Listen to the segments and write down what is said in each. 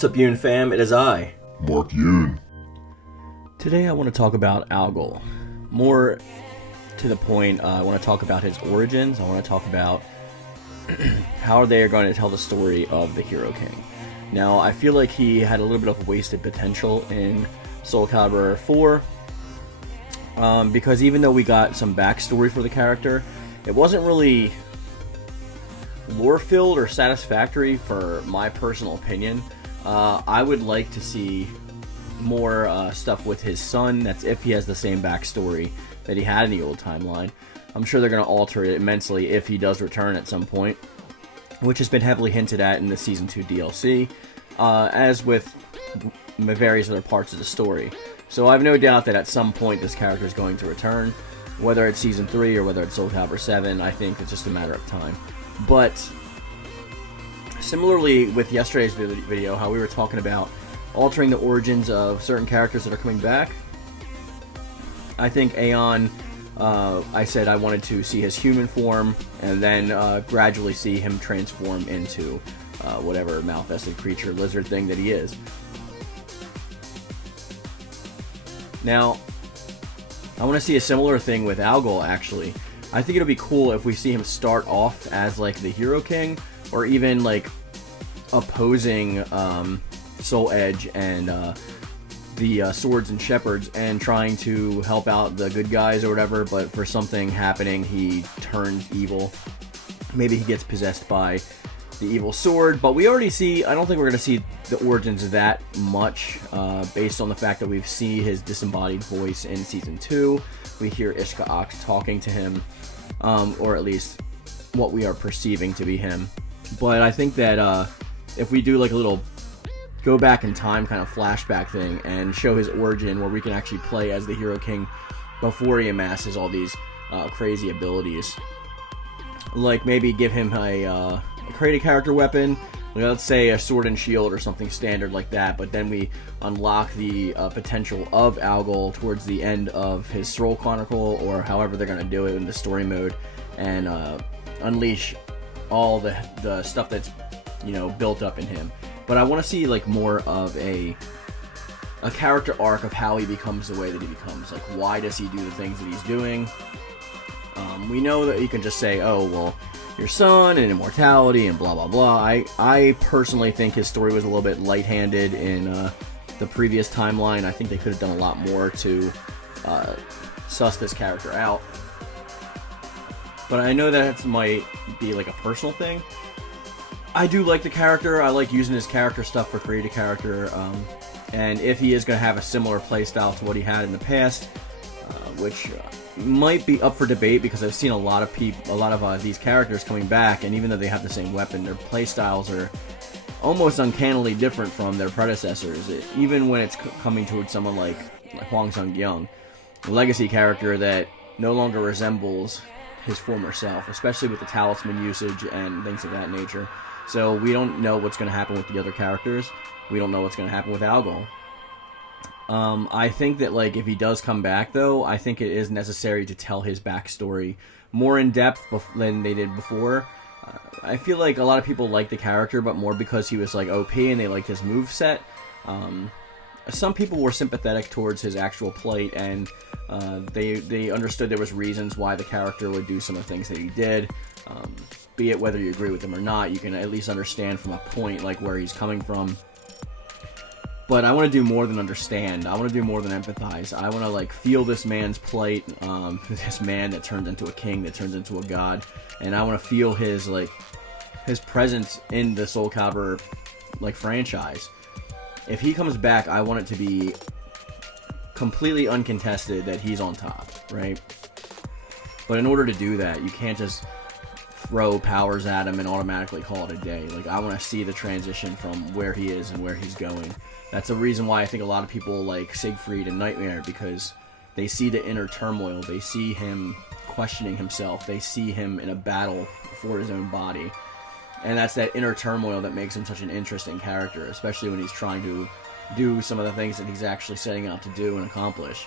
What's up, Yoon-Fam? It is I, Mark Yoon. Today I want to talk about Algol. More to the point, I want to talk about his origins. I want to talk about how they are going to tell the story of the Hero King. Now, I feel like he had a little bit of wasted potential in Soul Calibur 4, because even though we got some backstory for the character, it wasn't really lore-filled or satisfactory for my personal opinion. I would like to see more stuff with his son. That's if he has the same backstory that he had in the old timeline. I'm sure they're going to alter it immensely if he does return at some point, which has been heavily hinted at in the Season 2 DLC, as with various other parts of the story. So I have no doubt that at some point this character is going to return, whether it's Season 3 or whether it's Soul Calibur 7. I think it's just a matter of time. But similarly with yesterday's video, how we were talking about altering the origins of certain characters that are coming back, I think Aeon, I said I wanted to see his human form and then gradually see him transform into whatever malfested creature, lizard thing that he is. Now, I want to see a similar thing with Algol, actually. I think it'll be cool if we see him start off as like the Hero King, or even like opposing Soul Edge and the Swords and Shepherds, and trying to help out the good guys or whatever, but for something happening he turns evil. Maybe he gets possessed by the evil sword, but we already see, I don't think we're going to see the origins that much, based on the fact that we've seen his disembodied voice in Season 2. We hear Ishka Ox talking to him, or at least what we are perceiving to be him. But I think that if we do like a little go back in time kind of flashback thing and show his origin, where we can actually play as the Hero King before he amasses all these crazy abilities, like maybe give him create a character weapon, let's say a sword and shield or something standard like that, but then we unlock the potential of Algol towards the end of his Scroll Chronicle, or however they're going to do it in the story mode, and unleash all the stuff that's, you know, built up in him. But I want to see like more of a character arc of how he becomes the way that he becomes. Like, why does he do the things that he's doing? We know that you can just say, oh, well, your son and immortality and blah, blah, blah. I personally think his story was a little bit light-handed in the previous timeline. I think they could have done a lot more to suss this character out. But I know that might be like a personal thing. I do like the character. I like using his character stuff for creative character. And if he is going to have a similar playstyle to what he had in the past, which might be up for debate, because I've seen a lot of these characters coming back, and even though they have the same weapon, their playstyles are almost uncannily different from their predecessors. Even when it's coming towards someone like Hwang Sung-gyung, a legacy character that no longer resembles his former self, especially with the talisman usage and things of that nature. So we don't know what's going to happen with the other characters. We don't know what's going to happen with Algol. I think that, like, if he does come back, though, I think it is necessary to tell his backstory more in depth than they did before. I feel like a lot of people like the character, but more because he was, like, OP and they liked his moveset. Some people were sympathetic towards his actual plight, and they understood there was reasons why the character would do some of the things that he did. Be it whether you agree with him or not, you can at least understand from a point, like, where he's coming from. But I want to do more than understand. I want to do more than empathize. I want to, like, feel this man's plight, this man that turns into a king, that turns into a god, and I want to feel his presence in the Soul Calibur, like, franchise. If he comes back, I want it to be completely uncontested that he's on top, right? But in order to do that, you can't just throw powers at him and automatically call it a day. Like, I want to see the transition from where he is and where he's going. That's the reason why I think a lot of people like Siegfried and Nightmare, because they see the inner turmoil. They see him questioning himself. They see him in a battle for his own body. And that's that inner turmoil that makes him such an interesting character, especially when he's trying to do some of the things that he's actually setting out to do and accomplish.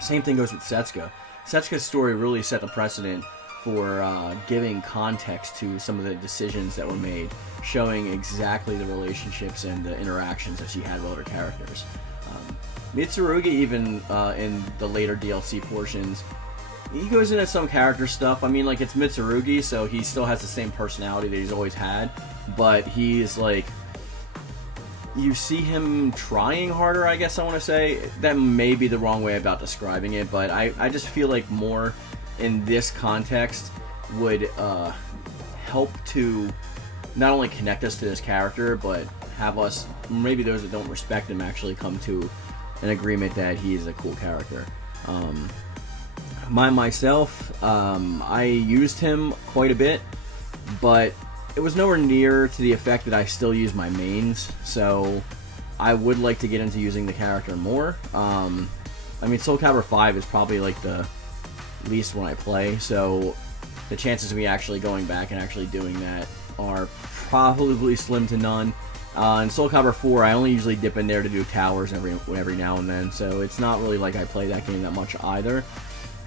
Same thing goes with Setsuka. Setsuka's story really set the precedent for giving context to some of the decisions that were made, showing exactly the relationships and the interactions that she had with other characters. Mitsurugi, even in the later DLC portions, he goes into some character stuff. I mean, like, it's Mitsurugi, so he still has the same personality that he's always had, but he's like, you see him trying harder, I guess I want to say. That may be the wrong way about describing it, but I just feel like more in this context would help to not only connect us to this character, but have us, maybe those that don't respect him, actually come to an agreement that he is a cool character. Myself, I used him quite a bit, but it was nowhere near to the effect that I still use my mains, so I would like to get into using the character more. I mean, Soul Calibur 5 is probably like the least one I play, so the chances of me actually going back and actually doing that are probably slim to none. In Soul Calibur 4, I only usually dip in there to do towers every now and then, so it's not really like I play that game that much either.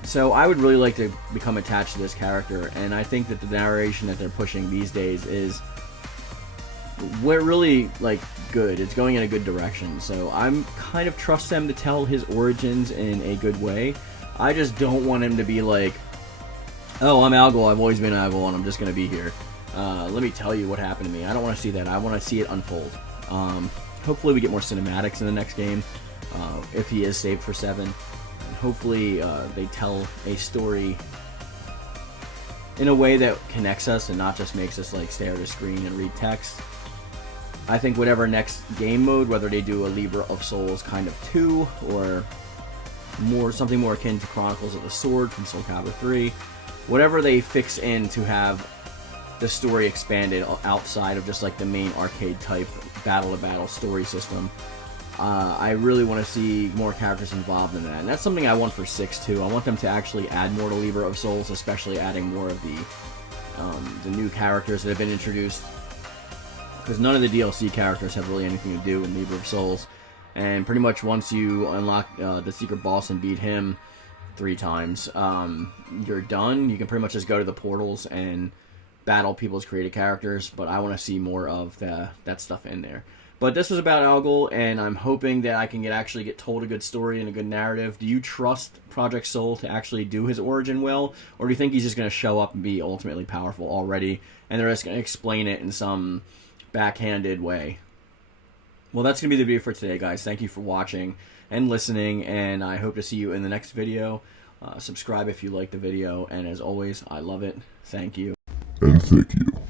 So I would really like to become attached to this character, and I think that the narration that they're pushing these days is really like good. It's going in a good direction, so I'm kind of trust them to tell his origins in a good way. I just don't want him to be like, oh, I'm Algol, I've always been Algol, and I'm just going to be here. Let me tell you what happened to me. I don't want to see that. I want to see it unfold. Hopefully we get more cinematics in the next game, if he is saved for 7. And hopefully they tell a story in a way that connects us and not just makes us like stare at a screen and read text. I think whatever next game mode, whether they do a Libra of Souls kind of 2, or something more akin to Chronicles of the Sword from Soul Calibur 3, whatever they fix in to have the story expanded outside of just like the main arcade type battle-to-battle story system, I really want to see more characters involved in that. And that's something I want for 6 too. I want them to actually add more to Libra of Souls, especially adding more of the new characters that have been introduced, because none of the DLC characters have really anything to do in Libra of Souls. And pretty much once you unlock the secret boss and beat him 3 times, you're done. You can pretty much just go to the portals and battle people's created characters, but I want to see more of that stuff in there. But this was about Algol, and I'm hoping that I can actually get told a good story and a good narrative. Do you trust Project Soul to actually do his origin well, or do you think he's just going to show up and be ultimately powerful already, and they're just going to explain it in some backhanded way? Well, that's going to be the video for today, guys. Thank you for watching and listening, and I hope to see you in the next video. Subscribe if you like the video, and as always, I love it. Thank you. And thank you.